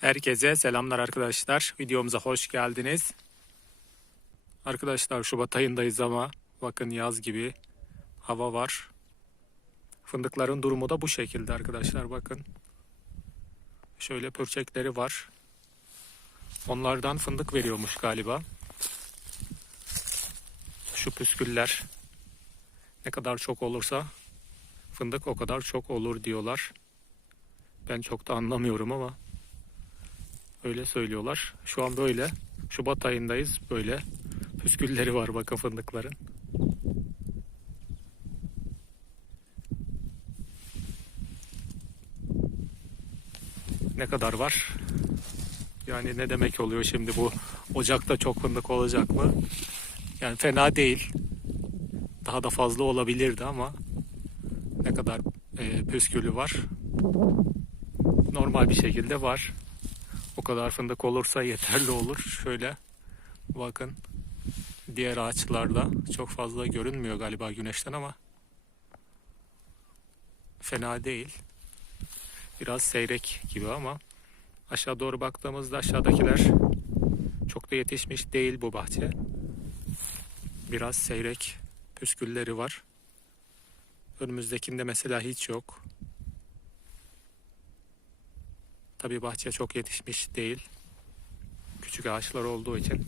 Herkese selamlar arkadaşlar. Videomuza hoş geldiniz. Arkadaşlar Şubat ayındayız ama bakın yaz gibi hava var. Fındıkların durumu da bu şekilde arkadaşlar bakın. Şöyle pörçekleri var. Onlardan fındık veriyormuş galiba. Şu püsküller ne kadar çok olursa fındık o kadar çok olur diyorlar. Ben çok da anlamıyorum ama öyle söylüyorlar. Şu an böyle. Şubat ayındayız. Böyle püskülleri var bakın fındıkların. Ne kadar var? Yani ne demek oluyor şimdi bu Ocak'ta çok fındık olacak mı? Yani fena değil. Daha da fazla olabilirdi ama ne kadar e, püskülü var? Normal bir şekilde var. O kadar fındık olursa yeterli olur. Şöyle bakın diğer ağaçlarda çok fazla görünmüyor galiba güneşten ama fena değil. Biraz seyrek gibi ama aşağı doğru baktığımızda aşağıdakiler çok da yetişmiş değil bu bahçe. Biraz seyrek püskülleri var. Önümüzdekinde mesela hiç yok. Tabii bahçe çok yetişmiş değil. Küçük ağaçlar olduğu için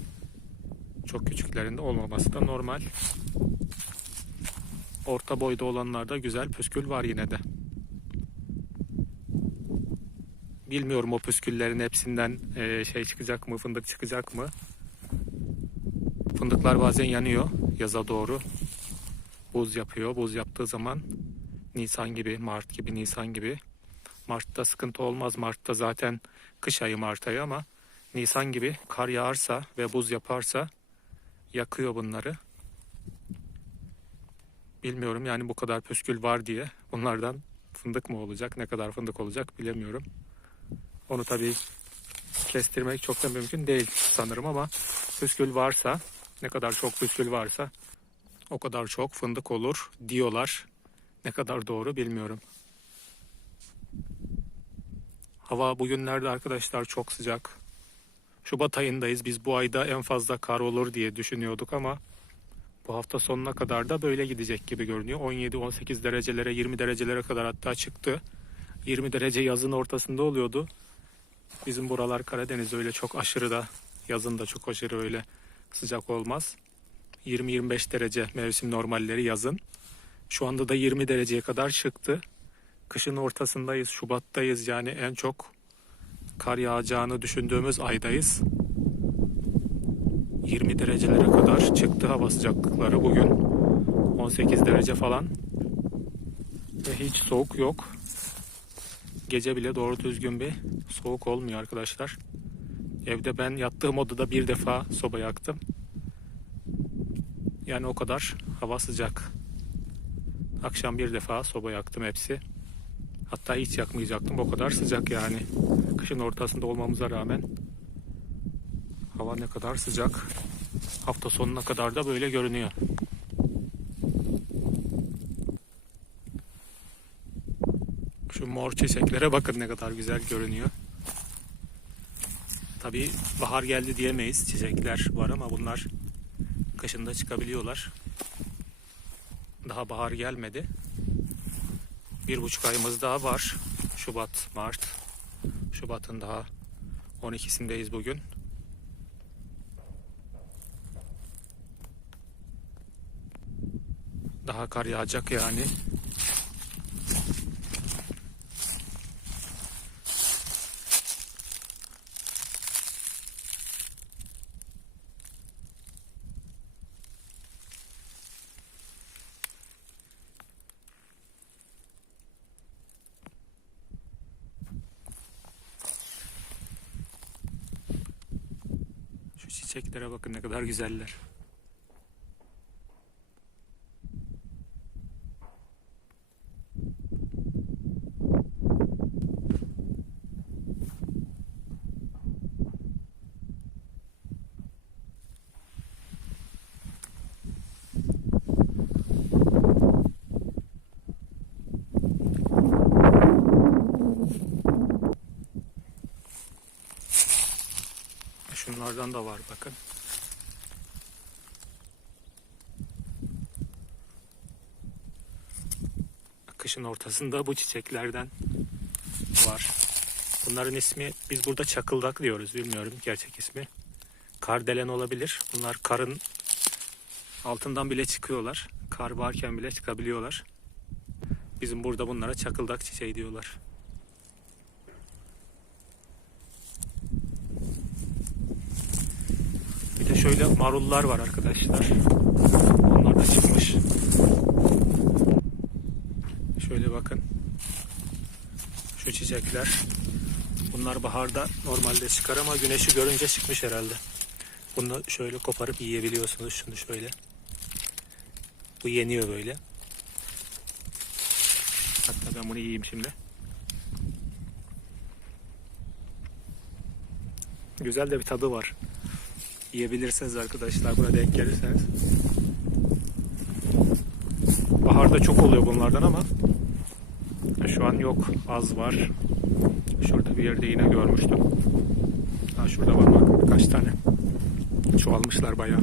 çok küçüklerinde olmaması da normal. Orta boyda olanlarda güzel püskül var yine de. Bilmiyorum o püsküllerin hepsinden eee, şey çıkacak mı, fındık çıkacak mı? Fındıklar bazen yanıyor yaza doğru. Buz yapıyor. Buz yaptığı zaman Nisan gibi, Mart gibi, Nisan gibi Mart'ta sıkıntı olmaz. Mart'ta zaten kış ayı Mart ayı ama Nisan gibi kar yağarsa ve buz yaparsa yakıyor bunları. Bilmiyorum yani bu kadar püskül var diye bunlardan fındık mı olacak, ne kadar fındık olacak bilemiyorum. Onu tabii kestirmek çok da mümkün değil sanırım ama püskül varsa, ne kadar çok püskül varsa o kadar çok fındık olur diyorlar. Ne kadar doğru bilmiyorum. Hava bugünlerde arkadaşlar çok sıcak. Şubat ayındayız. Biz bu ayda en fazla kar olur diye düşünüyorduk ama bu hafta sonuna kadar da böyle gidecek gibi görünüyor. 17-18 derecelere, 20 derecelere kadar hatta çıktı. 20 derece yazın ortasında oluyordu. Bizim buralar Karadeniz öyle çok aşırı da yazın da çok aşırı öyle sıcak olmaz. 20-25 derece mevsim normalleri yazın. Şu anda da 20 dereceye kadar çıktı. Kışın ortasındayız, Şubat'tayız yani en çok kar yağacağını düşündüğümüz aydayız. 20 derecelere kadar çıktı hava sıcaklıkları bugün. 18 derece falan. Ve hiç soğuk yok. Gece bile doğru düzgün bir soğuk olmuyor arkadaşlar. Evde ben yattığım odada bir defa soba yaktım. Yani o kadar hava sıcak. Akşam bir defa soba yaktım hepsi. Hatta hiç yakmayacaktım. O kadar sıcak yani. Kışın ortasında olmamıza rağmen hava ne kadar sıcak. Hafta sonuna kadar da böyle görünüyor. Şu mor çiçeklere bakın ne kadar güzel görünüyor. Tabii bahar geldi diyemeyiz. Çiçekler var ama bunlar kışında çıkabiliyorlar. Daha bahar gelmedi. Bir buçuk ayımız daha var. Şubat, Mart. Şubat'ın daha 12'sindeyiz bugün. Daha kar yağacak yani. Şu çiçeklere bakın ne kadar güzeller. Bunlardan da var bakın. Kışın ortasında bu çiçeklerden var. Bunların ismi biz burada çakıldak diyoruz. Bilmiyorum gerçek ismi. Kardelen olabilir. Bunlar karın altından bile çıkıyorlar. Kar varken bile çıkabiliyorlar. Bizim burada bunlara çakıldak çiçeği diyorlar. Bir de şöyle marullar var arkadaşlar. Onlar da çıkmış. Şöyle bakın. Şu çiçekler. Bunlar baharda normalde çıkar ama güneşi görünce çıkmış herhalde. Bunu şöyle koparıp yiyebiliyorsunuz. Şunu şöyle. Bu yeniyor böyle. Hatta ben bunu yiyeyim şimdi. Güzel de bir tadı var. Yiyebilirsiniz arkadaşlar buna denk gelirseniz. Baharda çok oluyor bunlardan ama şu an yok. Az var. Şurada bir yerde yine görmüştüm. Ha şurada var bak birkaç tane. Çoğalmışlar bayağı.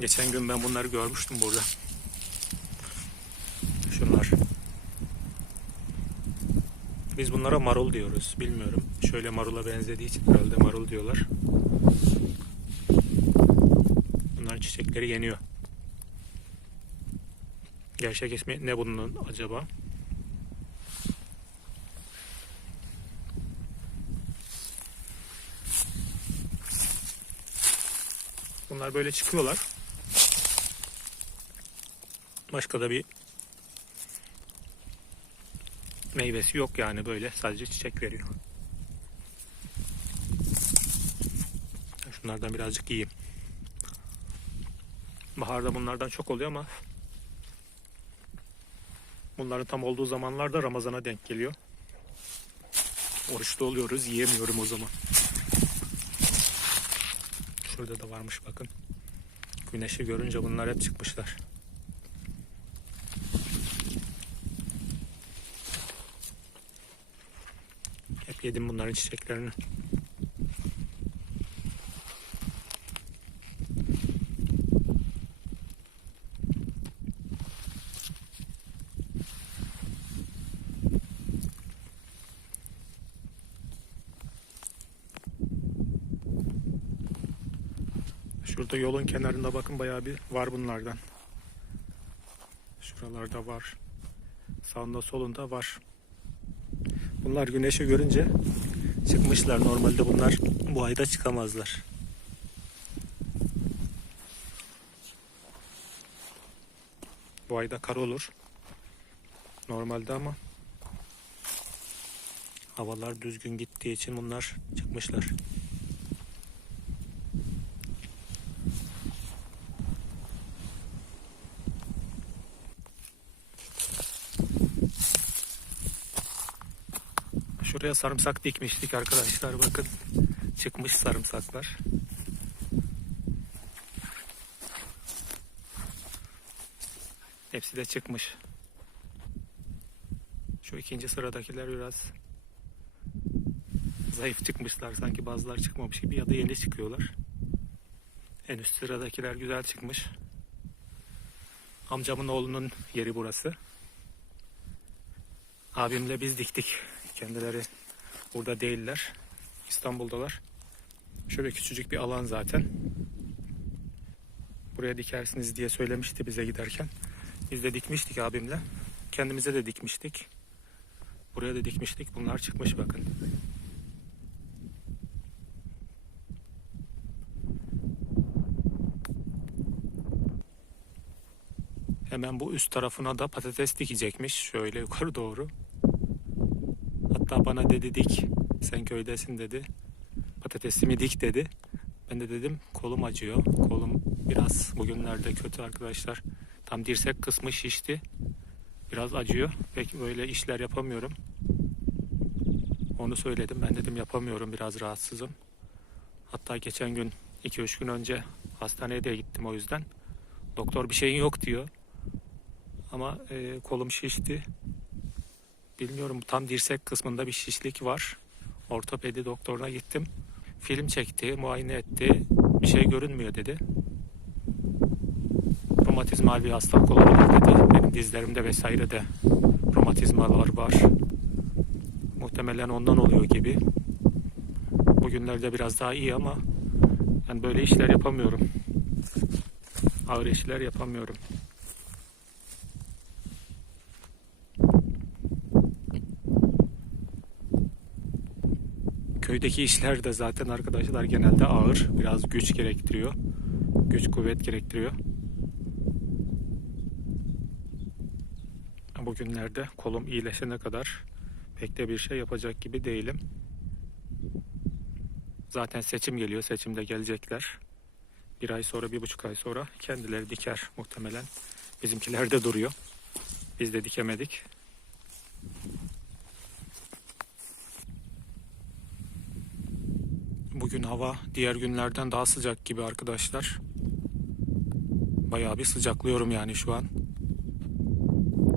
Geçen gün ben bunları görmüştüm burada. Şunlar. Biz bunlara marul diyoruz. Bilmiyorum. Şöyle marula benzediği için herhalde marul diyorlar. Bunların çiçekleri yeniyor. Gerçek ismi ne bunun acaba? Bunlar böyle çıkıyorlar. Başka da bir meyvesi yok yani böyle sadece çiçek veriyor. Şunlardan birazcık yiyeyim. Baharda bunlardan çok oluyor ama bunların tam olduğu zamanlarda Ramazan'a denk geliyor. Oruçlu oluyoruz yiyemiyorum o zaman. Şurada da varmış bakın. Güneşi görünce bunlar hep çıkmışlar. Hep yedim bunların çiçeklerini. Şurada yolun kenarında bakın bayağı bir var bunlardan. Şuralarda var. Sağında solunda var. Bunlar güneşi görünce çıkmışlar. Normalde bunlar bu ayda çıkamazlar. Bu ayda kar olur. Normalde ama havalar düzgün gittiği için bunlar çıkmışlar. Şuraya sarımsak dikmiştik arkadaşlar bakın. Çıkmış sarımsaklar. Hepsi de çıkmış. Şu ikinci sıradakiler biraz zayıf çıkmışlar. Sanki bazıları çıkmamış gibi ya da yeni çıkıyorlar. En üst sıradakiler güzel çıkmış. Amcamın oğlunun yeri burası. Abimle biz diktik. Kendileri burada değiller. İstanbul'dalar. Şöyle küçücük bir alan zaten. Buraya dikersiniz diye söylemişti bize giderken. Biz de dikmiştik abimle. Kendimize de dikmiştik. Buraya da dikmiştik. Bunlar çıkmış bakın. Hemen bu üst tarafına da patates dikecekmiş. Şöyle yukarı doğru. Hatta bana dedi dik. Sen köydesin dedi. Patatesimi dik dedi. Ben de dedim kolum acıyor. Kolum biraz bugünlerde kötü arkadaşlar. Tam dirsek kısmı şişti. Biraz acıyor. Pek böyle işler yapamıyorum. Onu söyledim. Ben dedim yapamıyorum. Biraz rahatsızım. Hatta geçen gün 2-3 gün önce hastaneye de gittim o yüzden. Doktor bir şeyin yok diyor. Ama e, kolum şişti. Bilmiyorum tam dirsek kısmında bir şişlik var. Ortopedi doktoruna gittim. Film çekti, muayene etti. Bir şey görünmüyor dedi. Romatizmal bir hastalık olabilir dedi. Benim dizlerimde vesaire de romatizmalar var. Muhtemelen ondan oluyor gibi. Bugünlerde biraz daha iyi ama ben böyle işler yapamıyorum. Ağır işler yapamıyorum. Köydeki işler de zaten arkadaşlar genelde ağır. Biraz güç gerektiriyor. Güç kuvvet gerektiriyor. Bugünlerde kolum iyileşene kadar pek de bir şey yapacak gibi değilim. Zaten seçim geliyor. Seçimde gelecekler. Bir ay sonra, bir buçuk ay sonra kendileri diker muhtemelen. Bizimkiler de duruyor. Biz de dikemedik. Bugün hava diğer günlerden daha sıcak gibi arkadaşlar. Bayağı bir sıcaklıyorum yani şu an.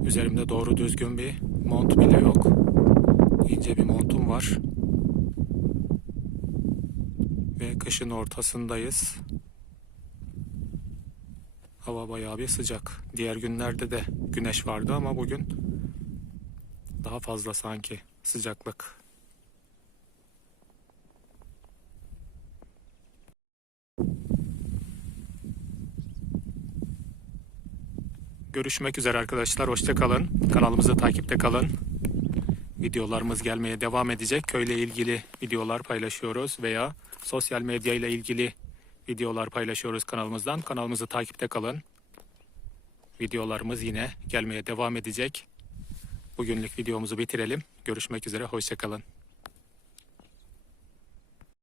Üzerimde doğru düzgün bir mont bile yok. İnce bir montum var. Ve kışın ortasındayız. Hava bayağı bir sıcak. Diğer günlerde de güneş vardı ama bugün daha fazla sanki sıcaklık. Görüşmek üzere arkadaşlar. Hoşça kalın. Kanalımızı takipte kalın. Videolarımız gelmeye devam edecek. Köyle ilgili videolar paylaşıyoruz veya sosyal medya ile ilgili videolar paylaşıyoruz kanalımızdan. Kanalımızı takipte kalın. Videolarımız yine gelmeye devam edecek. Bugünlük videomuzu bitirelim. Görüşmek üzere. Hoşça kalın.